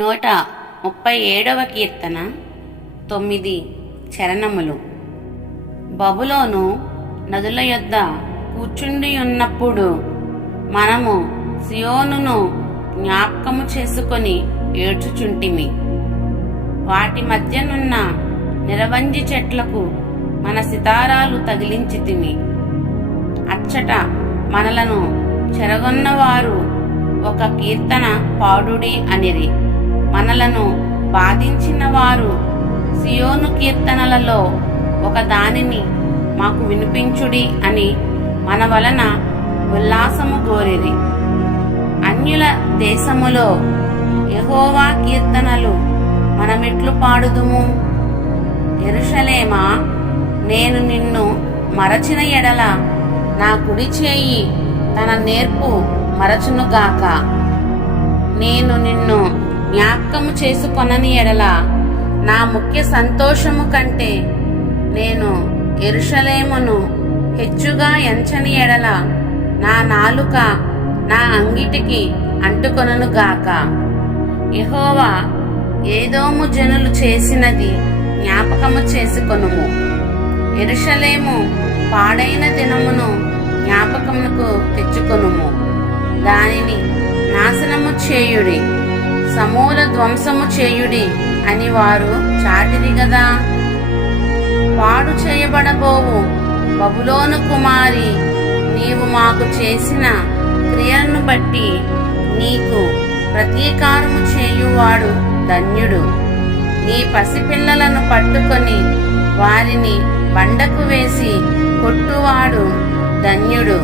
137వ కీర్తన 9 చరణములు. బబులోను నదుల యొద్ద కూర్చుండియున్నప్పుడు మనము సియోనును జ్ఞాపకము చేసుకొని ఏడ్చుచుంటిమి. వాటి మధ్యనున్న నిరవంజి చెట్లకు మన సితారాలు తగిలించితిమి. అచ్చట మనలను చెరగొన్నవారు ఒక కీర్తన పాడుడి అనిరి. మనలను బాధించిన వారు సియోను కీర్తనలలో ఒక దానిని మాకు వినిపించుడి అని మన వలన ఉల్లాసము గోరిరి. అన్యుల దేశములో యెహోవా కీర్తనలు మనమెట్లు పాడుదుము? యెరూషలేమా, నేను నిన్ను మరచిన ఎడల నా కుడి చేయి తన నేర్పు మరచునుగాక. నేను నిన్ను జ్ఞాపకము చేసుకొనని ఎడల నా ముఖ్య సంతోషము కంటే నేను యెరూషలేమును హెచ్చుగా ఎంచని ఎడల నా నాలుక నా అంగిటికి అంటుకొనుగాక. యెహోవా ఏదోము జనులు చేసినది జ్ఞాపకము చేసుకొనుము. యెరూషలేము పాడైన దినమును జ్ఞాపకమునకు తెచ్చుకొనుము. దానిని నాశనము చేయుడి, సమూల ధ్వంసము చేయుడి అని వారు చాటిరి గదా. పాడు చేయబడబోవు బబులోను కుమారి, నీవు మాకు చేసిన క్రియలను బట్టి నీకు ప్రతీకారము చేయువాడు ధన్యుడు. నీ పసిపిల్లలను పట్టుకొని వారిని బండకు వేసి కొట్టువాడు ధన్యుడు.